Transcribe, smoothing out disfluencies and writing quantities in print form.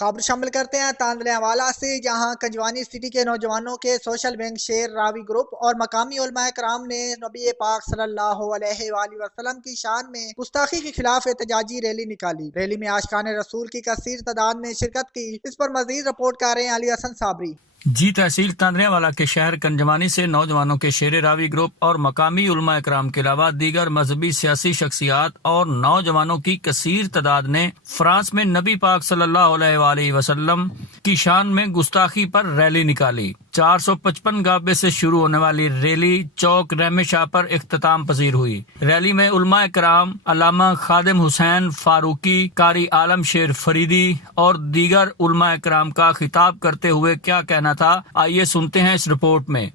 खबर शामिल करते हैं तांदलेवाला से, जहां कंजवानी सिटी के नौजवानों के सोशल विंग शेर रावी ग्रुप और मकामी उलमाए कराम ने नबी पाक सल्लल्लाहु अलैहि वसल्लम की शान में गुस्ताखी के खिलाफ एहतजाजी रैली निकाली। रैली में आशिकाने रसूल की कसीर तादाद ने शिरकत की। इस पर मजीद रिपोर्ट कर रहे हैं अली हसन साबरी। जी तहसील तांदलेवाला के शहर कंजवानी से नौजवानों के शेर रावी ग्रुप और मकामी उलमा इकराम के अलावा दीगर मजहबी सियासी शख्सियात और नौजवानों की कसीर तादाद ने फ्रांस में नबी पाक सल्लल्लाहु अलैहि वसल्लम की शान में गुस्ताखी पर रैली निकाली। 455 गाबे से शुरू होने वाली रैली चौक रहमे शाह पर इख्तिताम पजीर हुई। रैली में उलमा इकराम, अल्लामा खादिम हुसैन फारूकी, कारी आलम शेर फरीदी और दीगर उलमा इकराम का खिताब करते हुए क्या कहना था, आइए सुनते हैं इस रिपोर्ट में।